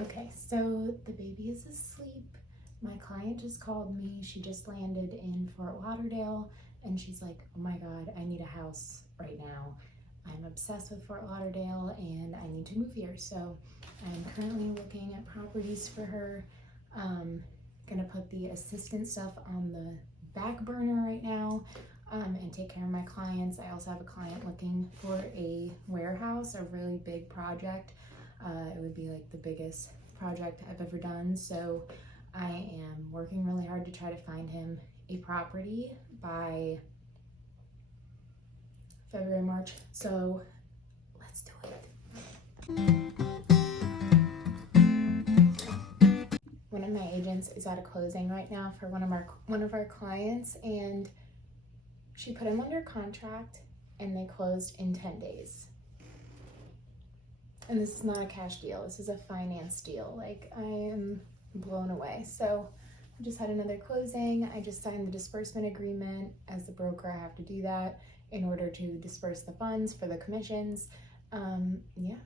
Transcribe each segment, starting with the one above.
Okay, so the baby is asleep. My client just called me. She just landed in Fort Lauderdale and she's like, oh my God, I need a house right now. I'm obsessed with Fort Lauderdale and I need to move here. So I'm currently looking at properties for her. Gonna put the assistant stuff on the back burner right now and take care of my clients. I also have a client looking for a warehouse, a really big project. It would be like the biggest project I've ever done. So I am working really hard to try to find him a property by February, March. So let's do it. One of my agents is at a closing right now for one of our clients, and she put him under contract and they closed in 10 days. And this is not a cash deal. This is a finance deal. Like, I am blown away. So I just had another closing. I just signed the disbursement agreement. As the broker, I have to do that in order to disperse the funds for the commissions. Yeah.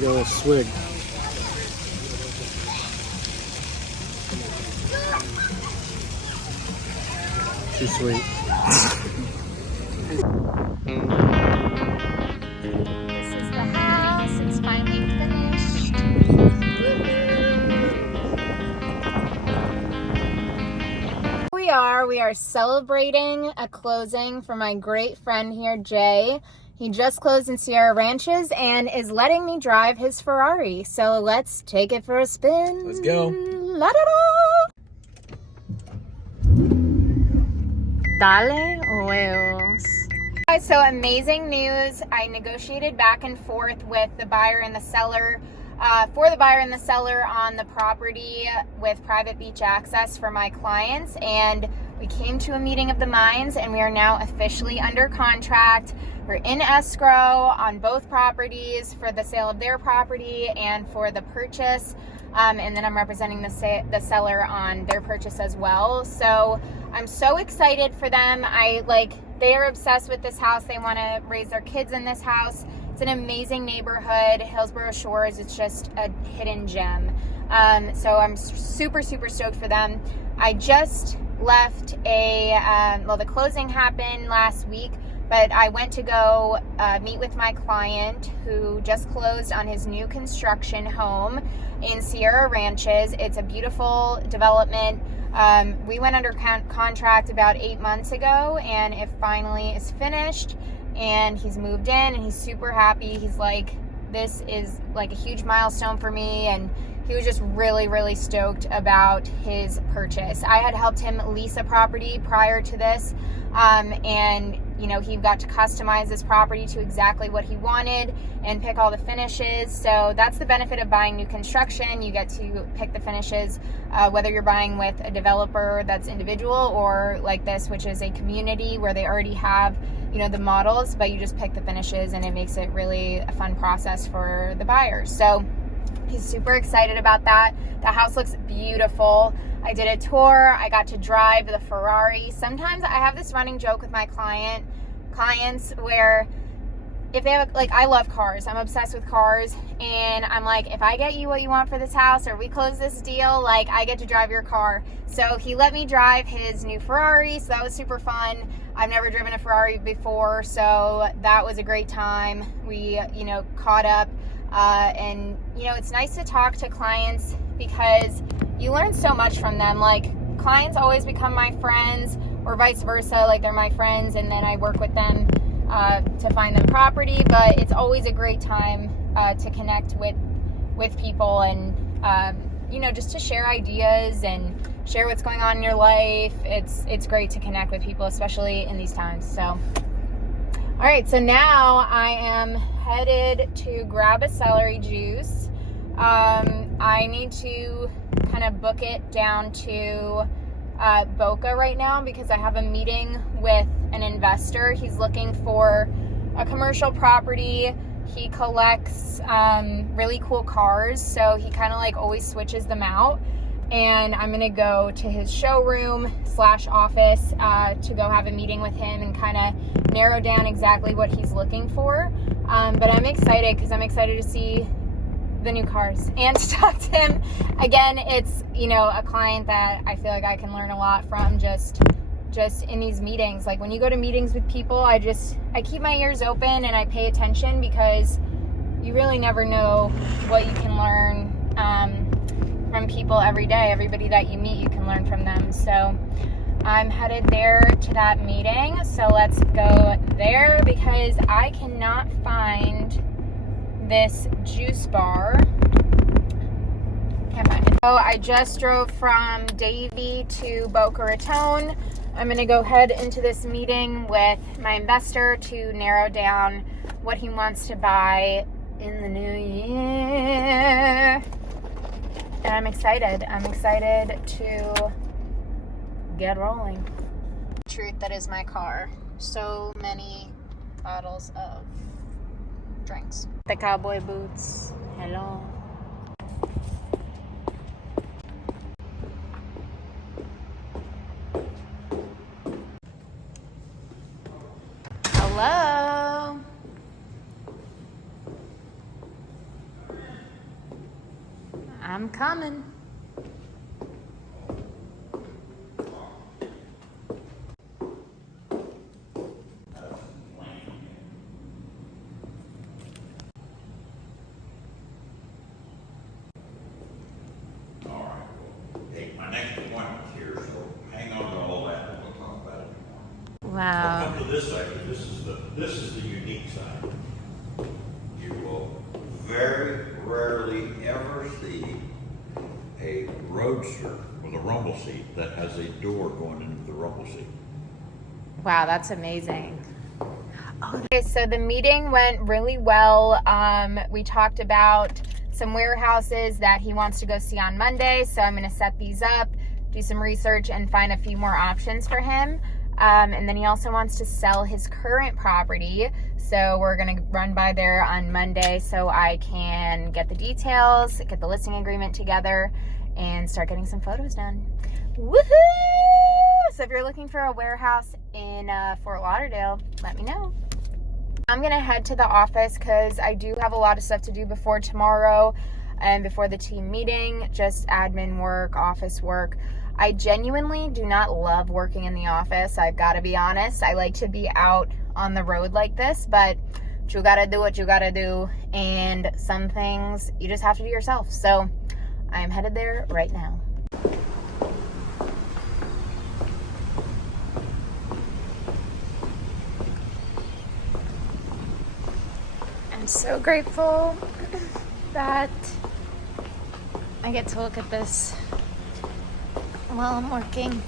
Go a swig. Too sweet. This is the house. It's finally finished. We are celebrating a closing for my great friend here, Jay. He just closed in Sierra Ranches and is letting me drive his Ferrari. So let's take it for a spin. Let's go. La da da! Dale huevos. So amazing news. I negotiated back and forth with the buyer and the seller for the buyer and the seller on the property with private beach access for my clients, and we came to a meeting of the minds, and we are now officially under contract. We're in escrow on both properties for the sale of their property and for the purchase, and then I'm representing the seller on their purchase as well. So I'm so excited for them. They are obsessed with this house. They want to raise their kids in this house. It's an amazing neighborhood. Hillsborough Shores, it's just a hidden gem. So I'm super, super stoked for them. I just left the closing happened last week, but I went to go meet with my client who just closed on his new construction home in Sierra Ranches. It's a beautiful development. We went under contract about 8 months ago, and it finally is finished, and he's moved in, and he's super happy. He's like, this is like a huge milestone for me, and he was just really, really stoked about his purchase. I had helped him lease a property prior to this, and he got to customize this property to exactly what he wanted and pick all the finishes. So that's the benefit of buying new construction. You get to pick the finishes, whether you're buying with a developer that's individual or like this, which is a community where they already have the models, but you just pick the finishes, and it makes it really a fun process for the buyer. So he's super excited about that. The house looks beautiful. I did a tour. I got to drive the Ferrari. Sometimes I have this running joke with my clients where if they have, I love cars. I'm obsessed with cars. And I'm like, if I get you what you want for this house, or we close this deal, I get to drive your car. So he let me drive his new Ferrari. So that was super fun. I've never driven a Ferrari before. So that was a great time. We, caught up. And it's nice to talk to clients because you learn so much from them. Clients always become my friends, or vice versa. They're my friends, and then I work with them to find them property. But it's always a great time to connect with people, and just to share ideas and share what's going on in your life. It's great to connect with people, especially in these times. So all right, so now I am headed to grab a celery juice. I need to kind of book it down to Boca right now because I have a meeting with an investor. He's looking for a commercial property. He collects really cool cars, so he kind of like always switches them out. And I'm gonna go to his showroom / office to go have a meeting with him and kind of narrow down exactly what he's looking for. But I'm excited because I'm excited to see the new cars and to talk to him. Again, it's, you know, a client that I feel like I can learn a lot from just in these meetings. Like when you go to meetings with people, I keep my ears open and I pay attention because you really never know what you can learn from people every day. Everybody that you meet, you can learn from them. So I'm headed there to that meeting. So let's go there because I cannot find this juice bar. Can't find it. So I just drove from Davie to Boca Raton. I'm going to go head into this meeting with my investor to narrow down what he wants to buy in the new year. And I'm excited. I'm excited to get rolling. Truth, that is my car. So many bottles of drinks. The cowboy boots. Hello. Hello. I'm coming. My next appointment's here, so hang on to all that and we'll talk about it tomorrow. Wow. Come to this side, this is the unique side. You will very rarely ever see a roadster with a rumble seat that has a door going into the rumble seat. Wow, that's amazing. Okay, so the meeting went really well. We talked about some warehouses that he wants to go see on Monday. So I'm going to set these up, do some research, and find a few more options for him. And then he also wants to sell his current property. So we're going to run by there on Monday so I can get the details, get the listing agreement together, and start getting some photos done. Woohoo! So if you're looking for a warehouse in Fort Lauderdale, let me know. I'm gonna head to the office because I do have a lot of stuff to do before tomorrow and before the team meeting, just admin work, office work. I genuinely do not love working in the office. I've got to be honest. I like to be out on the road like this, but you gotta do what you gotta do, and some things you just have to do yourself. So I'm headed there right now. I'm so grateful that I get to look at this while I'm working.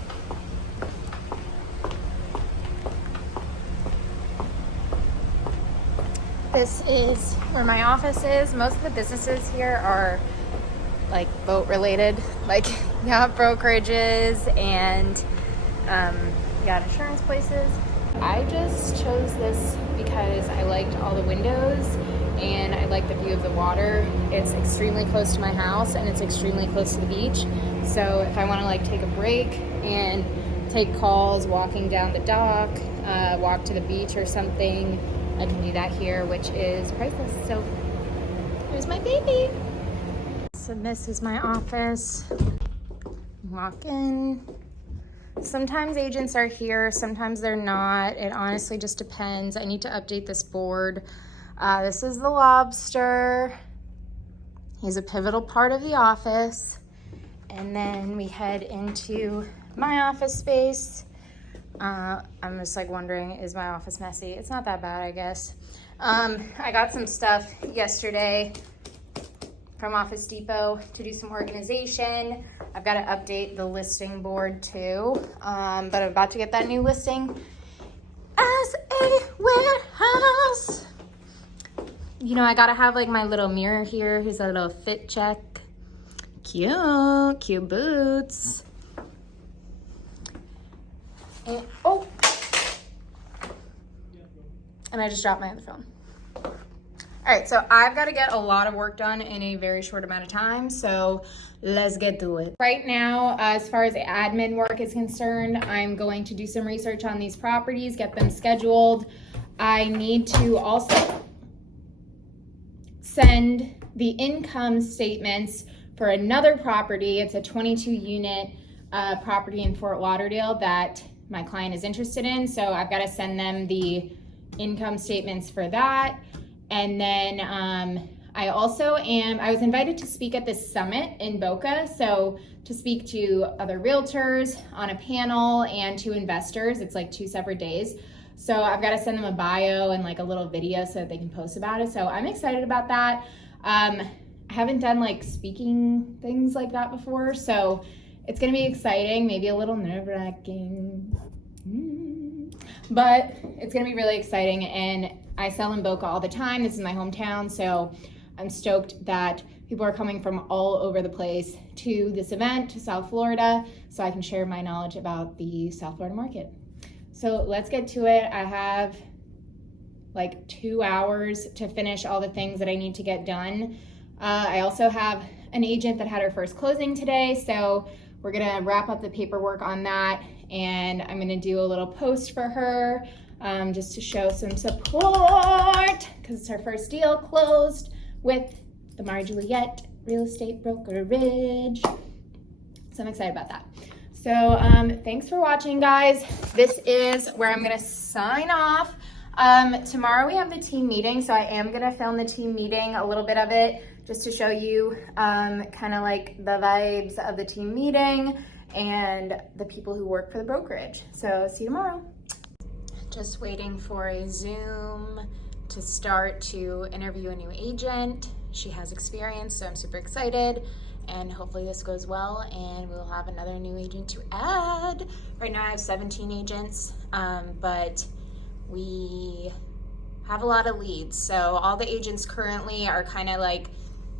This is where my office is. Most of the businesses here are like boat related, like yacht brokerages and yacht insurance places. I just chose this because I liked all the windows and I like the view of the water. It's extremely close to my house and it's extremely close to the beach. So if I want to like take a break and take calls walking down the dock, walk to the beach or something, I can do that here, which is priceless. So here's my baby. So this is my office. Walk in. Sometimes agents are here, sometimes they're not. It honestly just depends. I need to update this board. This is the lobster. He's a pivotal part of the office. And then we head into my office space. I'm just like wondering, is my office messy? It's not that bad, I guess. I got some stuff yesterday from Office Depot to do some organization. I've got to update the listing board too, but I'm about to get that new listing as a warehouse. You know, I gotta have like my little mirror here. Here's a little fit check. Cute boots. And, and I just dropped my other phone. All All right, so I've got to get a lot of work done in a very short amount of time, so let's get to it. Right now, as far as admin work is concerned, I'm going to do some research on these properties, get them scheduled. I need to also send the income statements for another property. It's a 22 unit property in Fort Lauderdale that my client is interested in. So I've got to send them the income statements for that. And then I was invited to speak at this summit in Boca. So to speak to other realtors on a panel and to investors. It's like 2 separate days. So I've got to send them a bio and like a little video so that they can post about it. So I'm excited about that. I haven't done like speaking things like that before. So it's going to be exciting, maybe a little nerve-wracking, but it's going to be really exciting. And I sell in Boca all the time. This is my hometown. So I'm stoked that people are coming from all over the place to this event, to South Florida, so I can share my knowledge about the South Florida market. So let's get to it. I have like 2 hours to finish all the things that I need to get done. I also have an agent that had her first closing today, so we're gonna wrap up the paperwork on that, and I'm gonna do a little post for her just to show some support because it's her first deal closed with the Mari Juliet Real Estate Brokerage. So I'm excited about that. So thanks for watching, guys. This is where I'm gonna sign off. Tomorrow we have the team meeting, so I am gonna film the team meeting, a little bit of it, just to show you kind of like the vibes of the team meeting and the people who work for the brokerage. So see you tomorrow. Just waiting for a Zoom to start to interview a new agent. She has experience, so I'm super excited. And hopefully this goes well and we'll have another new agent to add. Right now I have 17 agents, but we have a lot of leads. So all the agents currently are kind of like,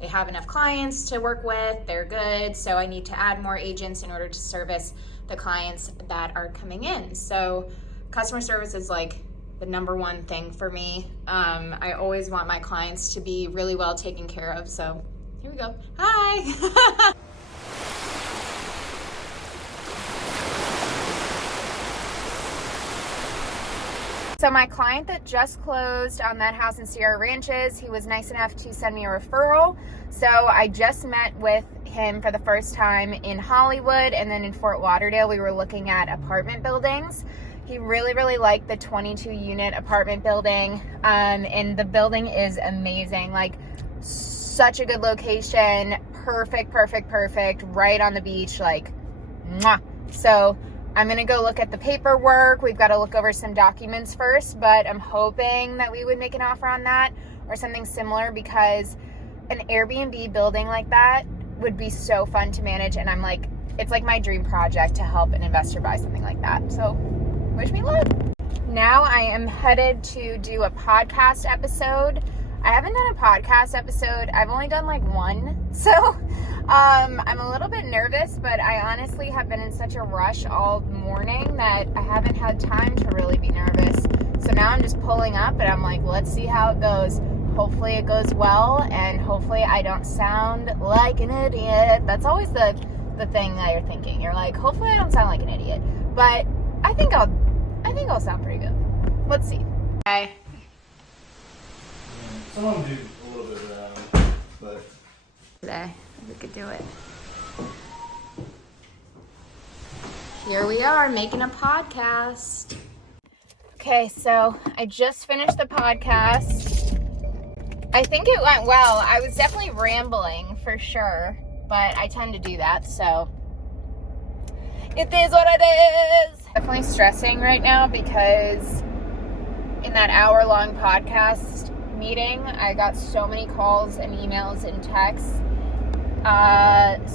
they have enough clients to work with, they're good. So I need to add more agents in order to service the clients that are coming in. So customer service is like the #1 thing for me. I always want my clients to be really well taken care of. So here we go. Hi. So my client that just closed on that house in Sierra Ranches, he was nice enough to send me a referral. So I just met with him for the first time in Hollywood, and then in Fort Lauderdale, we were looking at apartment buildings. He really, really liked the 22 unit apartment building. And the building is amazing. Like, such a good location, perfect, right on the beach, like, mwah. So I'm gonna go look at the paperwork. We've got to look over some documents first, but I'm hoping that we would make an offer on that or something similar, because an Airbnb building like that would be so fun to manage. And I'm like, it's like my dream project to help an investor buy something like that. So wish me luck. Now I am headed to do a podcast episode. I haven't done a podcast episode. I've only done like one. So I'm a little bit nervous, but I honestly have been in such a rush all morning that I haven't had time to really be nervous. So now I'm just pulling up and I'm like, let's see how it goes. Hopefully it goes well, and hopefully I don't sound like an idiot. That's always the thing that you're thinking. You're like, hopefully I don't sound like an idiot. But I think I'll sound pretty good. Let's see. Okay. Some of them do a little bit of that, but Today, we could do it. Here we are making a podcast. Okay, so I just finished the podcast. I think it went well. I was definitely rambling for sure, but I tend to do that, so it is what it is. Definitely stressing right now because in that hour-long podcast meeting, I got so many calls and emails and texts.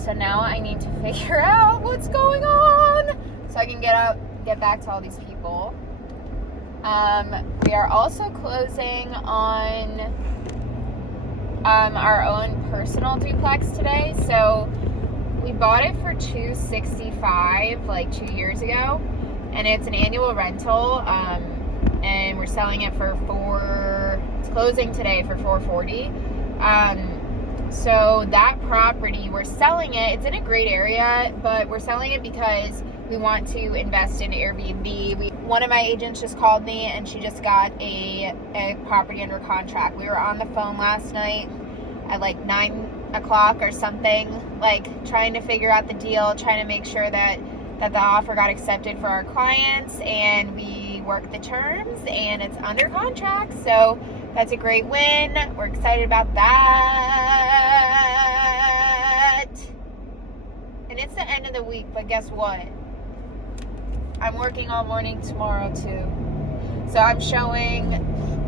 So now I need to figure out what's going on so I can get back to all these people. We are also closing on our own personal duplex today. So we bought it for $265 like 2 years ago, and it's an annual rental. And we're selling it for It's closing today for 440. So that property, we're selling it. It's in a great area, but we're selling it because we want to invest in Airbnb. One of my agents just called me and she just got a property under contract. We were on the phone last night at like 9 o'clock or something, like trying to figure out the deal, trying to make sure that the offer got accepted for our clients, and we worked the terms and it's under contract. So that's a great win. We're excited about that. And it's the end of the week, but guess what? I'm working all morning tomorrow too. So I'm showing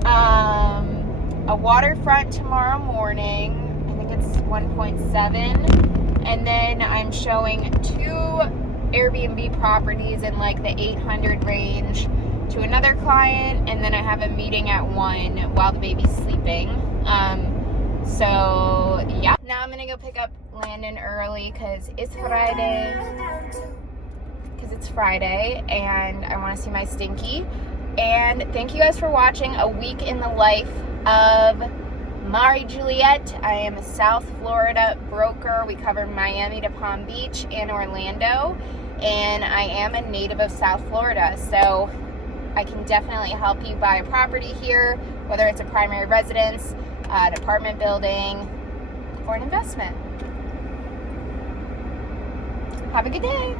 a waterfront tomorrow morning. I think it's 1.7. And then I'm showing 2 Airbnb properties in like the 800 range to another client, and then I have a meeting at 1 while the baby's sleeping. So yeah, now I'm gonna go pick up Landon early because it's Friday. And I want to see my Stinky. And thank you guys for watching a week in the life of Mari Juliet. I am a South Florida broker. We cover Miami to Palm Beach and Orlando, and I am a native of South Florida, so I can definitely help you buy a property here, whether it's a primary residence, an apartment building, or an investment. Have a good day.